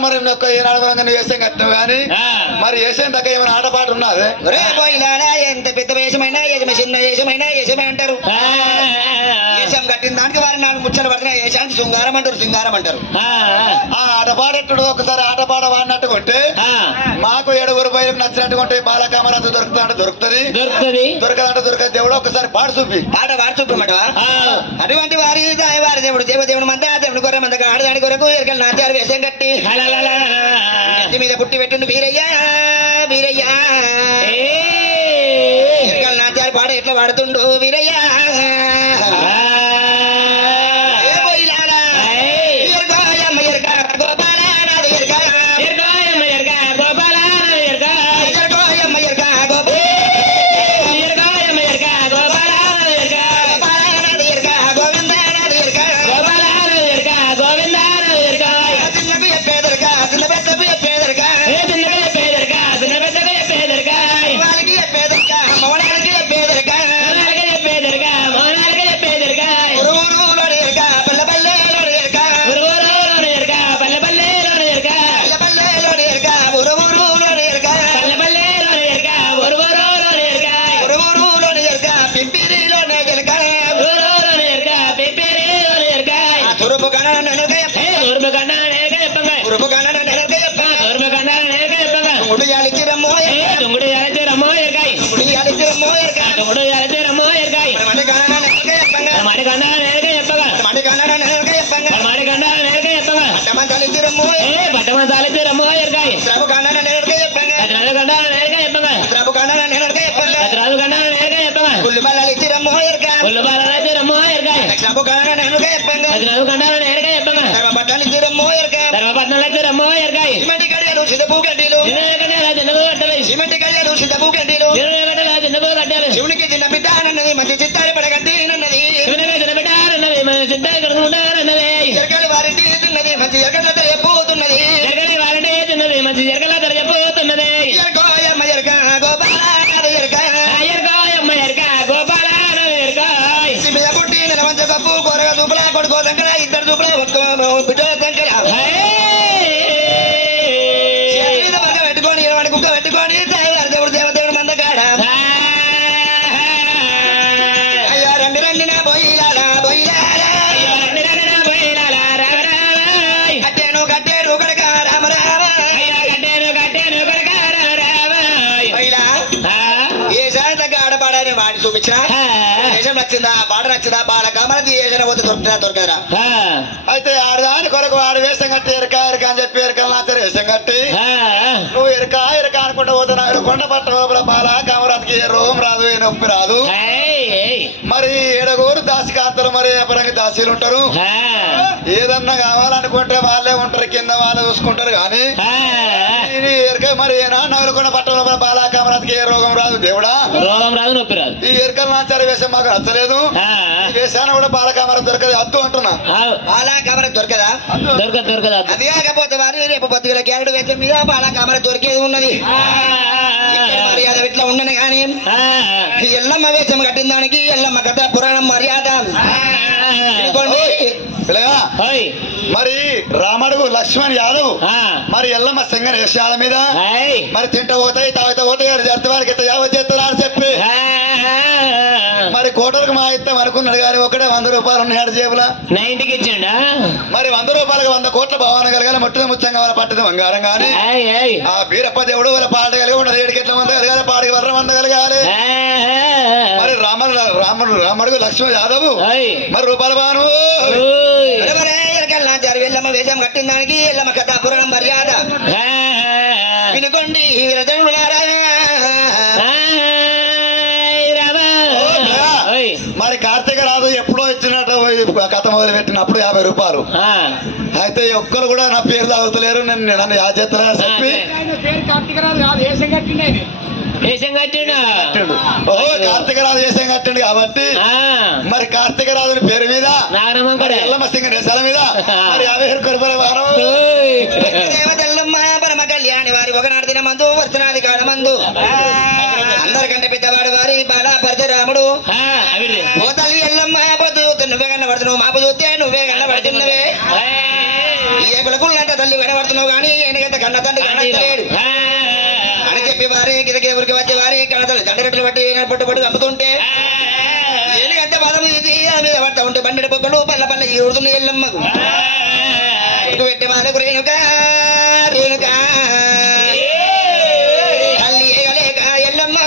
మరి ఒక్క వరంగా వేసాం కానీ. మరి వేసేం దగ్గర ఏమైనా ఆటపాట ఉన్నది? ఎంత పెద్ద వేషమైనా యజమ చిన్న వేషమైనా యజమే అంటారు. ముచ్చలు పడుతున్నాయి వేషానికి శృంగారం అంటారు శృంగారం అంటారు. ఆ, ఆటపాడెట్టుడు ఒకసారి ఆటపాడ వాడినట్టు కొట్టే. మాకు ఏడుగురు బయలు నచ్చినట్టు కొంటే బాలకామరాజు దొరుకుతా అంటే దొరుకుతుంది. దొరుకుతుంది. దొరకదంటే దొరకదు. దేవుడు ఒకసారి పాడు చూపి. పాట వాడు చూపమంటవా? ఆ, అటువంటి వారి వారి దేవుడు దేవ దేవుడు మంద దేవుడు కొర మంద ఆడదాని కొరకు ఎరకలు నాట్యాలు వేషం కట్టి. మీద పుట్టి పెట్టిండు వీరయ్యా వీరయ్యా. ఎరకలు నాట్యాలు పాట ఎట్లా పాడుతుండు కన్నా నేరుగా చెప్పంగా. మరి కన్నా నేరుగా చెప్పంగా. ఏ పట్టమంతాలచే రమ్మో ఎరగాయి. శ్రమ కన్న నేరుగా చెప్పంగా. శ్రమ కన్న నేరుగా చెప్పంగా. ఒళ్ళు బాలరాజే రమ్మో ఎరగాయి. శ్రమ కన్న నేరుగా చెప్పంగా. ధర్మపట్నంలో రమ్మో ఎరగాయి. సిమెంట్ కడియలు సిద్ధపు గడ్డీలు. శివునికి చిన్న బిడ్డ అన్నది మంచి చిత్తాలు పడగట్టి పెట్టారన్నవి మన సిద్ధంగా వారింటి తిన్నది మంచి ఎరకల తెలియపోతున్నది జరగని చిన్నది మంచి జరగల చూపించిన దేశం నచ్చిందా? నచ్చిందా? పోతే దొరుకుతుందా? అయితే ఆడదాని కొరకు ఆడి వేషం కట్టి ఎరక ఎరక అని చెప్పి ఎరకలు నాచారు వేషం కట్టి నువ్వు ఎరక ఎరక అనుకుంటూ పోతున్నాడు కొండ పట్ట బాల కామరాజుకి ఏ రోగం రాదు నొప్పి రాదు. మరి ఏడగోరు దాసి కాంతలు మరి అపరంగా దాసీలు ఉంటారు? ఏదన్నా కావాలనుకుంటే వాళ్ళే ఉంటారు కింద వాళ్ళే చూసుకుంటారు కానీ ఎరక మరి ఏనా? నవలకొండ పట్ట లోపల బాల కామరాజుకి ఏ రోగం రాదు దేవుడా? రోగం రాదు నొప్పి రాదు. ఈ ఎరకలు నాచారు వేషం మాకు నచ్చలేదు. ఆ, ఈ వేషాన్ని కూడా బాలకామరం దొరకదు అద్దు అంటున్నా. ఆ, బాలా కామర దొరకదా దొరకదు దొరకదు అది. కాకపోతే వారి రేపు పొద్దుగల క్యారెట్ వేచం మీద బాలా కామర దొరికేది ఉన్నది. మర్యాద ఇట్లా ఉండను కానీ ఎల్లమ్మ వేషం కట్టిన దానికి ఎల్లమ్మ కథ పురాణం మర్యాద మరి రామడుగు లక్ష్మణ్ యాదవ్ మరి ఎల్లమ్మ సింగర్ వేషాల మీద మరి తింట పోతాయి తాగుతా పోతాయి అది జరితే వారికి ఇంత యావత్ చేస్తారు అని చెప్పి. మరి కోటలకు మా ఇస్తాం అనుకున్నాడు కానీ ఒకటే వంద రూపాయలు ఉన్నాడు జేబుల. నైన్టీకి ఇచ్చిండా? మరి వంద రూపాయలకు వంద కోట్ల భావన కలగాలి మొట్ట ముచ్చంగా వాళ్ళ పట్టది బంగారం కానీ. ఆ బీరప్ప దేవుడు వాళ్ళ పాట కలిగి ఉండదు ఏడుకెట్ల వంద కలగాలి? పాడికి వర్రం వంద కలగాలి. రాముడు రాముడు లక్ష్మణ్ యాదవ్. మరి రూపాయల భాను ఎరకల్ నాచారు ఎల్లమ్మ వేషం కట్టిన దానికి ఎల్లమ్మ కథ పురాణం మర్యాద. వినుకోండి మరి కార్తీక రాదు ఎప్పుడో ఇచ్చినట్టు కథ మొదలు పెట్టినప్పుడు యాభై రూపాయలు. అయితే ఒక్కరు కూడా నా పేరు తాగుతలేరు నేను నన్ను యాద చేస్తానని చెప్పి వేషం కట్టిండా. ఓహో కార్తీక రాజు వేసం కట్టిండు కాబట్టి ఆ, మరి కార్తీక రాజుని పేరు మీద ఎల్లమ్మ సింగ నేసాల మీద మరి యాభై రూపాయలు వారం. పరమ కళ్యాణి వారి ఒకనాడు దిన మందు వర్తనాది కాడ మందు అందరికంటే పెద్దవాడు వారి బాలా పరశురాముడు. ఆ, అవిడి. ఓ తల్లి ఎల్లమ్మ పొద్దు నువ్వే కనబడుతున్నావు మా పొద్దుతే నువ్వే కనబడుతున్నవే ఏకులకు కన్నులంట తల్లి కనబడుతున్నావు కానీ ఎనగంత కన్న తండ్రి కనబడలేడు అని చెప్పి వారి కిందకి ఊరికి వచ్చి వారి కన్న తల్లి తండ్రి రెట్లు పట్టి పట్టు చంపుతుంటే ఎలుగంత పదం ఇది మీద పడతా ఉంటే బండి పొక్కలు పల్ల పల్ల ఈడుతున్నాయి ఎల్లమ్మకు ఇటు పెట్టి వాళ్ళకు రేణుక రేణుక. తల్లి ఏగలేక ఎల్లమ్మ.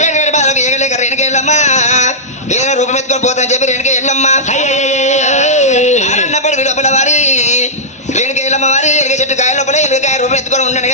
వేడివేడి బాలకు ఏగలేక రేణుక ఎల్లమ్మ. ఏదో రూపం ఎత్తుకొని పోతాని చెప్పి రేణుక ఎల్లమ్మ. అన్నప్పుడు లోపల వారి రేణుక ఎల్లమ్మ వారి ఎలుగ చెట్టు కాయ లోపల ఎత్తుకొని ఉండను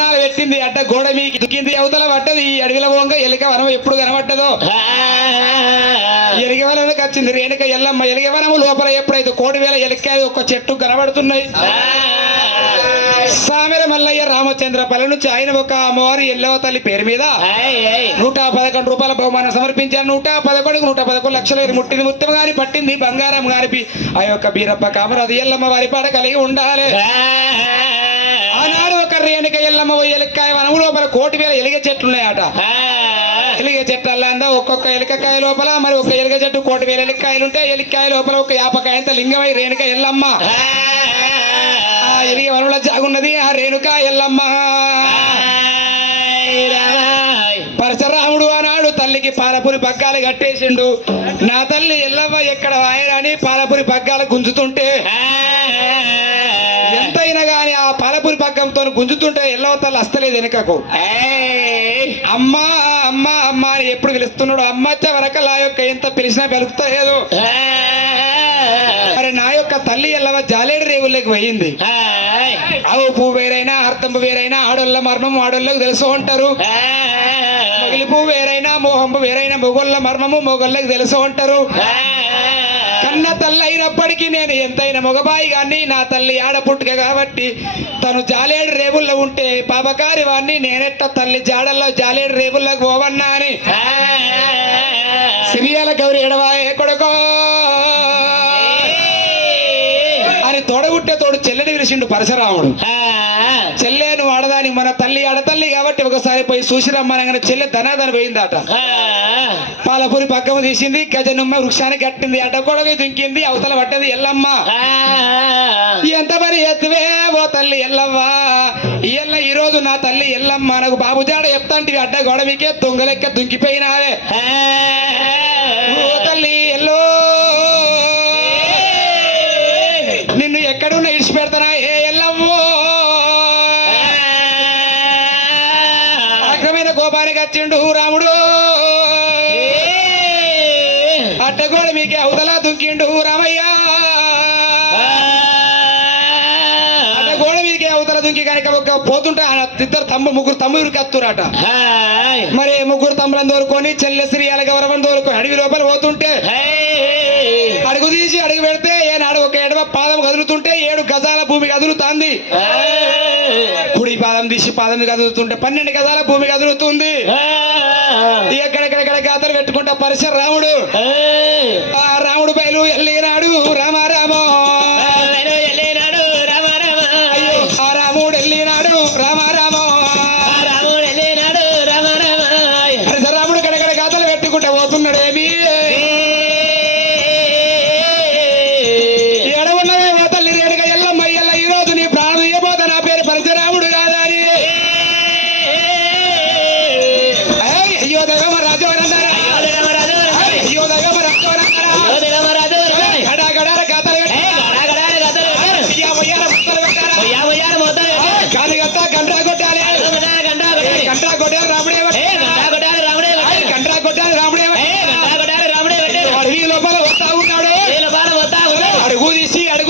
కొడుకులకు పెట్టింది అడ్డ గోడ మీకు దుక్కింది అవతల పట్టదు ఈ అడవిల వంగ ఎలిక వనం ఎప్పుడు కనబట్టదో ఎలిగ వనంలోకి వచ్చింది రేణుక ఎల్లమ్మ. ఎలిగ వనము లోపల ఎప్పుడైతే కోడి వేల ఎలికాయలు ఒక చెట్టు కనబడుతున్నాయి. సామెర మల్లయ్య రామచంద్ర పల్లె నుంచి ఆయన ఒక అమ్మవారి ఎల్లవ తల్లి పేరు మీద నూట పదకొండు రూపాయల బహుమానం సమర్పించారు. నూట పదకొండు నూట పదకొండు లక్షల ముట్టింది. ముత్యం గారి పట్టింది బంగారం గారి ఆ యొక్క బీరప్ప కామరాజు ఎల్లమ్మ వారి పాట కలిగి ఉండాలి ఆనాడు ఒక రేణుక ఎల్లమ్మ ఓ ఎలక్కాయ వనము లోపల కోటి వేల ఎలిగ చెట్లు ఉన్నాయట. ఎలిగ చెట్టు అల్లందా ఒక్కొక్క ఎలికకాయ లోపల మరి ఒక ఎలిగ చెట్టు కోటి వేల ఎలికాయలు ఉంటే ఎలికాయ లోపల ఒక యాపకాయంత లింగమై రేణుక ఎల్లమ్మ. ఆ. ఎలిగ వనంలో జాగున్నది ఆ రేణుక ఎల్లమ్మ. పరశురాముడు ఆనాడు తల్లికి పాలపురి పగ్గాలు కట్టేసిండు. నా తల్లి ఎల్లవ్వ ఎక్కడ వాయనని పాలపురి పగ్గాలు గుంజుతుంటే పగ్గంతో గుంజుతుంటే ఎల్లవ తల్లి వస్తలేదు వెనుకకు. అమ్మా అమ్మా అమ్మా అని ఎప్పుడు పిలుస్తున్నాడు అమ్మచ్చ వరకల యొక్క ఎంత పిలిచినా పెలుగుతలేదు మరి నా యొక్క తల్లి ఎల్లవ జాలేడు రేవుల్లోకి పోయింది. ఆవు పువ్వు వేరైనా అర్థం వేరైనా ఆడోళ్ళ మర్మం ఆడోళ్ళకు తెలుసు ఉంటారు పువ్వు వేరైనా మోహంపు వేరైనా మొగోళ్ళ మర్మము మొగోళ్ళకి తెలుసు ఉంటారు కన్న తల్లి అయినప్పటికీ నేను ఎంతైనా మొగబాయి గాని నా తల్లి ఆడపుట్టుక కాబట్టి తను జాలేడు రేవుల్లో ఉంటే పాపకారి వాడిని నేనెట్ట తల్లి జాడల్లో జాలేడు రేవుల్లోకి పోవన్నా అని. సిరియాల గౌరి ఎడవాయే కొడుకో. అని తోడగుట్టే తోడు చెల్లెని పిలిచిండు పరశురాముడు. చెల్లె నువ్వు ఆడదాని మన తల్లి ఆడతల్లి కాబట్టి ఒకసారి పోయి చూసి రమ్మనగానే చెల్లె ధనాధన పోయిందట. పాలపూరి పక్కము తీసింది గజనుమ్మ వృక్షానికి కట్టింది అడ్డ కొడవి దుంకింది అవతల పట్టది ఎల్లమ్మ. ఎంత మరి ఎత్తువే ఓ తల్లి ఎల్లవ్వ. ఎల్ల ఈ రోజు నా తల్లి ఎల్లమ్మ నాకు బాబు జాడ చెప్తాంటివి అడ్డ గొడవికే దొంగలెక్క దుంకిపోయినావే. ఓ తల్లి ఎల్లో. నిన్ను ఎక్కడున్న ఇడిచి పెడతానా ఏ ఎల్లమ్మో అక్రమైన కోపానికి వచ్చిండు రాముడు. అట్టగోడ మీకే అవతల దుంకిండు రామయ్య. మీకే అవతల దుంకి కనుక ఒక పోతుంటే ఇద్దరు తమ్ము ముగ్గురు తమ్ముడికి కత్తురట మరి ముగ్గురు తమ్ములను దోరుకొని చెల్లె శ్రీ అలగవరమని దోరుకొని అడవి లోపల పోతుంటే అడుగు తీసి అడుగు పెడితే ఏనాడు ఒక ఎడమ పాదం కదులుతుంటే ఏడు గజాల భూమి కదులుతాంది. పాదం తీసి పాదం కదులుతుంటే పన్నెండు గజాల భూమి కదులుతుంది. ఎక్కడెక్కడెక్కడ గాథలు పెట్టుకుంటా పరిసర రాముడు. ఆ. రాముడు బయలు వెళ్ళినాడు. రామ. అడుగు తీసి అడుగు.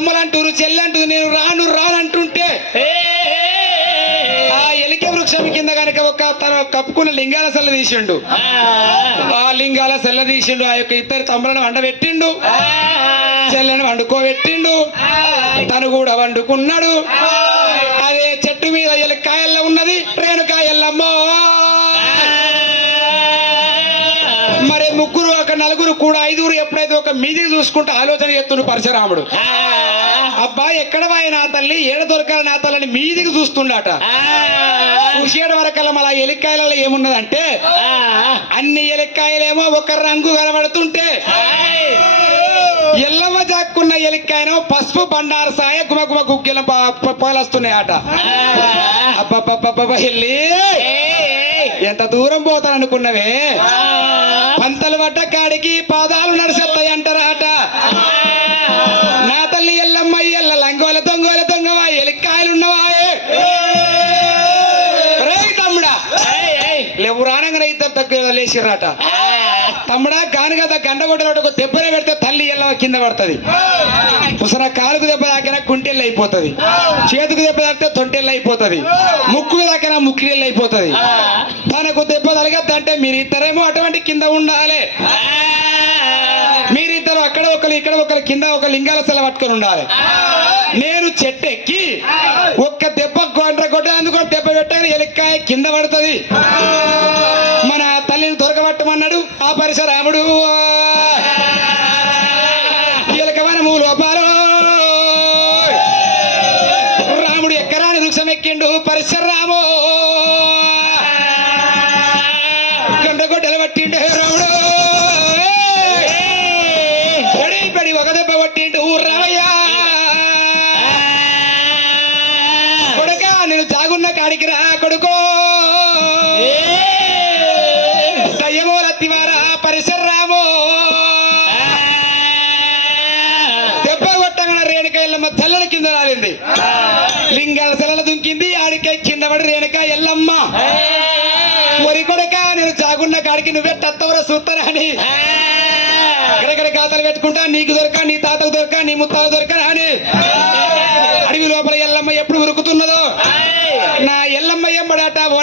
ఇద్దరు తమ్ములంటూరు చెల్లంటూ నేను రాను రానంటుంటే ఆ ఎలిక వృక్షం కింద గనక ఒక తన కప్పుకున్న లింగాల సెల్ల తీసిండు. ఆ లింగాల సెల్ల తీసిండు ఆ యొక్క ఇద్దరు తమ్ములను వండబెట్టిండు. చెల్లెని వండుకోబెట్టిండు. తను కూడా వండుకున్నాడు. అదే చెట్టు మీద ఎలక్కాయల్లో ఉన్నది రేణుకాయల్లమ్మో ముగ్గురు ఒక నలుగురు కూడా ఐదుగురు ఎప్పుడైతే ఒక మీదికి చూసుకుంటూ ఆలోచన చేస్తుండు పరశురాముడు. అబ్బా ఎక్కడ వాయి నా తల్లి? ఏడ దొరకాలి నా తల్లని మీదికి చూస్తుండట. చూసేడు వరకల్లా మళ్ళా ఎలిక్కాయలలో ఏమున్నదంటే అన్ని ఎలిక్కాయలేమో ఒక రంగు కనబడుతుంటే ఎల్లమ్మ జాక్కున్న ఎలిక్కాయను పసుపు బండారు సాయ గుమ గుమ గుగ్గిలం పోలస్తున్నాయట. అబ్బబ్బబ్బబ్బ వెళ్ళి. ఎంత దూరం పోతాననుకున్నవే? పంతలు పడ్డ కాడికి పాదాలు నడిసేస్తాయి అంటారట నా తల్లి ఎల్లమ్మ ఎల్ల లంగోల దొంగోల దొంగవా ఎలిక్కాయలు ఉన్నవా తమ్ముడా. లేవు రానంగానే ఇద్దరు దగ్గర లేచిర్రట. తమ్ముడా కాను కదా గండ కొట్టినట్టు దెబ్బన దెబ్బనే పెడితే తల్లి ఎల్ల కింద పడుతుంది. ముసర కాలుకు దెబ్బ తాకిన కుంటెళ్ళు అయిపోతుంది. చేతికి దెబ్బ తాకితే తొంటెళ్ళు అయిపోతుంది. ముక్కు తాకిన ముక్కిళ్ళు అయిపోతుంది. తనకు దెబ్బ తలగద్దంటే మీరు ఇద్దరేమో అటువంటి కింద ఉండాలి. మీరిద్దరు అక్కడ ఒకరు ఇక్కడ ఒకరు కింద ఒక లింగాల సెల పట్టుకొని ఉండాలి. నేను చెట్టు ఎక్కి ఒక్క దెబ్బ గొండ్ర కొట్ట అందుకొని దెబ్బ పెట్టాను ఎలక్కాయ కింద పడుతుంది. మన తల్లిని దొరకబట్టమన్నాడు. ఆ పరిసరాముడు ఎలక వనము లోపాలో రాముడు ఎక్కరాని వృక్షం ఎక్కిండు పరిసరాము గండ్రగొడ్డలు పట్టిండు రాముడు. పడి పడి ఒక దెబ్బ పట్టిండు రామయ్య. కొడుక నేను తాగున్న కాడికి రా కొడుకో. కాడికి నువ్వే తత్తవర సూత్తరా అని. ఎక్కడెక్కడ ఖాతాలు పెట్టుకుంటా నీకు దొరక నీ తాతకు దొరక నీ ముత్తాకు దొరక అని. అడవి లోపల ఎల్లమ్మ ఎప్పుడు ఉరుకుతున్నదో? నా ఎల్లమ్మ ఎంబడాట ఓ